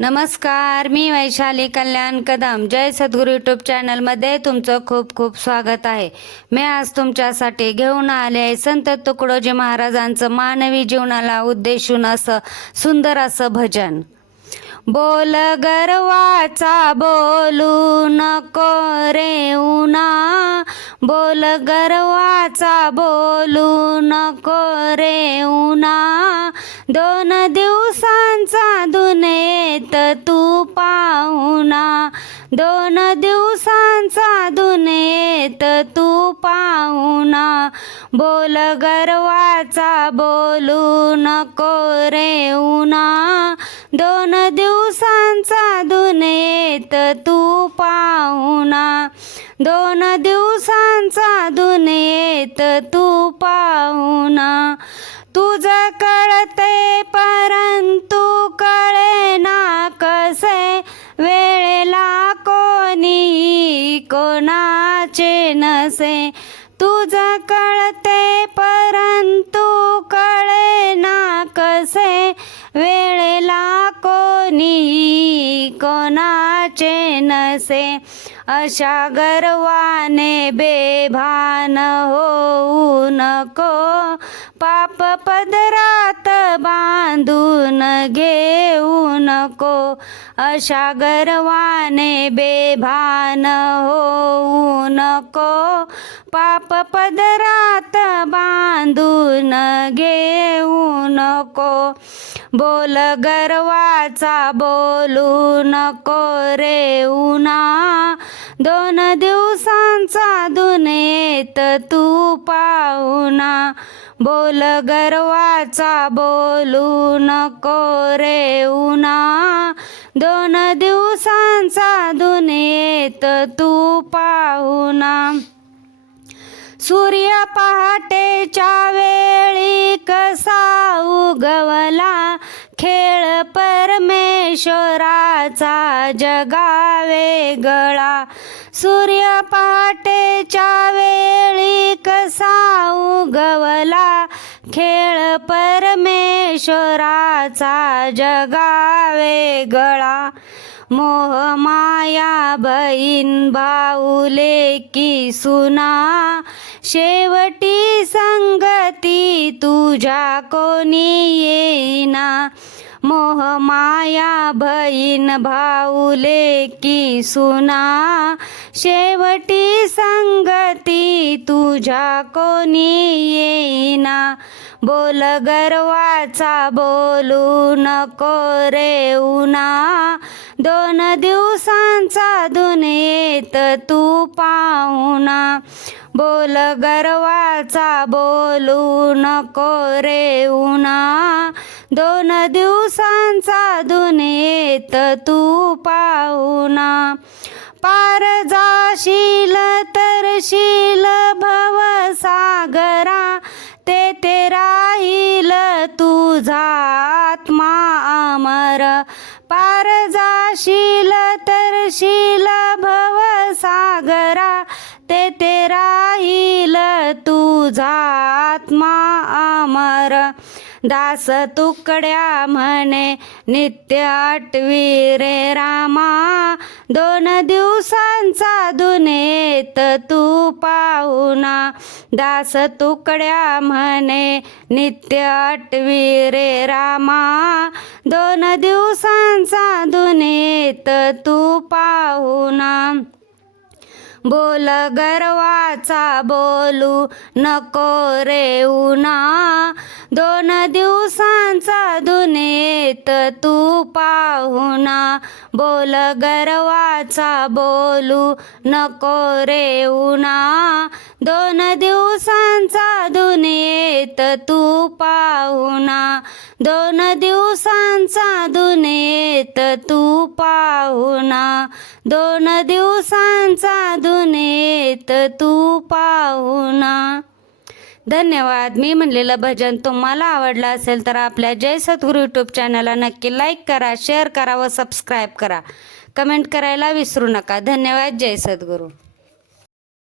नमस्कार, मी वैशाली कल्याण कदम. जय सद्गुरू यूट्यूब चॅनलमध्ये तुमचं खूप खूप स्वागत आहे. मी आज तुमच्यासाठी घेऊन आले आहे संत तुकडोजी महाराजांचं मानवी जीवनाला उद्देशून असं सुंदर असं भजन. बोल गर्वाचा बोलू नको रे उना, बोल गर्वाचा बोलू नको रे उना, 2 दिवसांचा दुनेत तू पाहुणा, 2 दिवसांचा दुनेत तू पाहुणा, बोल गर्वाचा बोलू नको रे उना, 2 दिवसांचा दुनेत तू पाहुणा, 2 दिवसांचा दुनेत तू पाहुणा, तुझं कळते परंतु कळेना कसे, वेळेला कोणी कोणाचे नसे, तुझं कळते परंतु कळेना कसे, वेळेला कोणी कोणाचे नसे, अशा गर्वाने बेभान होऊ नको, पाप पदरात बांधून घेऊ नको, अशा गर्वाने बेभान होऊ नको, पाप पदरात बांधून घेऊ नको, बोल गर्वाचा बोलू नको रे उना, 2 दिवसांचा दुनेत तू पाहुणा, बोल गर्वाचा बोलू नको रे उना, 2 दिवसांचा दुनेत तू पाहुणा, सूर्य पहाटेच्या वेळी कसा उगवला, खेळ परमेश्वराचा जगावे गळा, सूर्य पहाटेच्या वेळी कसा उगवला, खेळ परमेश्वराचा जगावे गळा, मोह माया बहीण भाऊ लेकी सुना, शेवटी संगती तुझ्या कोणी येईना, मोह माया बहीण भाऊ लेकी सुना, शेवटी संगती तुझ्या कोणी येईना, बोल गर्वाचा बोलू नको रे उना, 2 दिवसांचा दुनेत तू पाहुणा, बोल गर्वाचा बोलू नको रे उना, 2 दिवसांचा दुनेत तू पाहुणा, पार जाशील तरशील भवसागरा, तेथे राहील तुझा आत्मा अमर, पार जाशील तरशील भवसागरा, तेथे राहील तुझा आत्मा अमर, दास तुकड्या म्हणे नित्य आठवी रे रामा, 2 दिवसांचा दुनेत तू पाहुणा, दास तुकड्या म्हणे नित्य आठवी रे रामा, 2 दिवसांचा दुनेत तू पाहुणा, बोल गर्वाचा बोलू नको रे उना, 2 दिवसांचा दुनेत तू पाहुणा, बोल गर्वाचा बोलू नको रे उना, 2 दिवसांचा दुनेत तू पाहुणा, 2 दिवसांचा दुनेत तू पाहुणा, 2 दिवसांचा दुनेत तू पाहुणा. धन्यवाद. मी म्हणलेलं भजन तुम्हाला आवडलं असेल तर आपल्या जय सद्गुरू यूट्यूब चॅनलला नक्की लाईक करा, शेअर करा व सबस्क्राईब करा. कमेंट करायला विसरू नका. धन्यवाद. जय सद्गुरू.